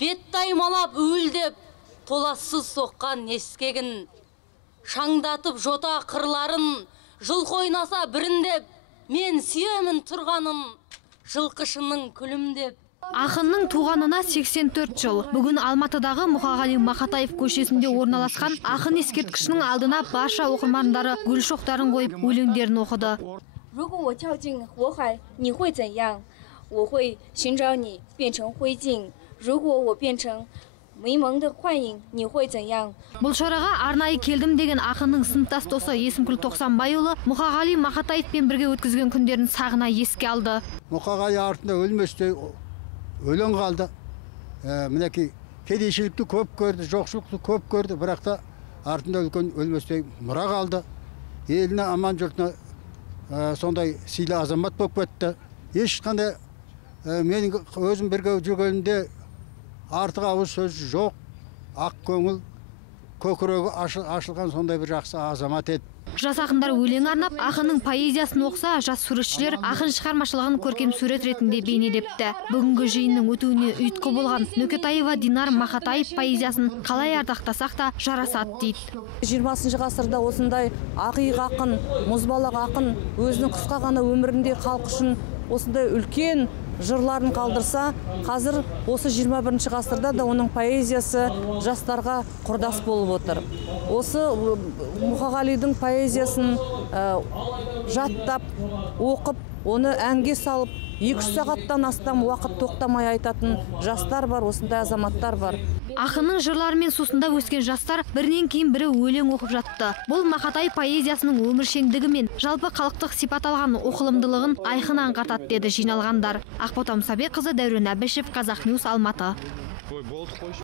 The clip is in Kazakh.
беттаймалап өлдеп, толассыз соққан ескегін, шаңдатып жота қырларын, жылқы ойнаса біріндеп, мен сүйемін тұрғанын, жылқышының күлімдеп. Ақынның туғанына 84 жыл. Бүгін Алматыдағы Мұқағали Мақатаев көшесінде орналасқан ақын ескерткішінің алдына барша оқырмандары гүл шоқтарын қойып өлеңдерін оқыды. 如果我跳进火海，你会怎样？我会寻找你，变成灰烬。如果我变成迷蒙的幻影，你会怎样？ Бұл шараға арнайы келдім деген ақынның сыныптас досы Есімкүл Тоқсанбайұлы Мұқағали Мақатаевпен бірге өткізген күндерін сағына еске алды. Мұқағали артында өлместей өлең қалды. Мінекей кедейшілікті көп көрді, жоқшылықты көп көрді, бірақ та артында үлкен өлместей мұра қалды. Еліне, аман жұртына сондай сыйлы азамат болып кетті. Ешқандай менің өзім бірге жүргенде артық ауыз сөз жоқ, ақ көңіл, көкірегі ашылған сондай бір жақсы азамат еді. Жас ақындар өлең арнап, ақынның поэзиясын оқса, жас суретшілер ақын шығармашылығын көркем сурет ретінде бейнелепті. Бүгінгі жиынның өтуіне ұйытқы болған Нөкетаева Динар Мақатаев поэзиясын қалай ардақтасақ та жарасады дейді. 20 ғасырда осындай ақиық ақын, мұзбалақ ақын өзінің қысқа ғана өмірінде халық үшін осындай үлкен жырларын қалдырса, қазір осы 21 ғасырда да оның поэзиясы жастарға құрдас болып отыр. Осы Мұқағалидың поэзиясын жаттап, оқып, оны әнге салып, 2 сағаттан астам уақыт тоқтамай айтатын жастар бар, осындай азаматтар бар. Ақынның жырларымен сусындап өскен жастар бірінен кейін бірі өлең оқып жатты. Бұл Мақатай поэзиясының өміршеңдігі мен жалпы халықтық сипат алған оқылымдылығын айқын аңғартады деді жиналғандар. Ақбота Мұсабекқызы, Дәурен Әбішев, Қазақньюс, Алматы.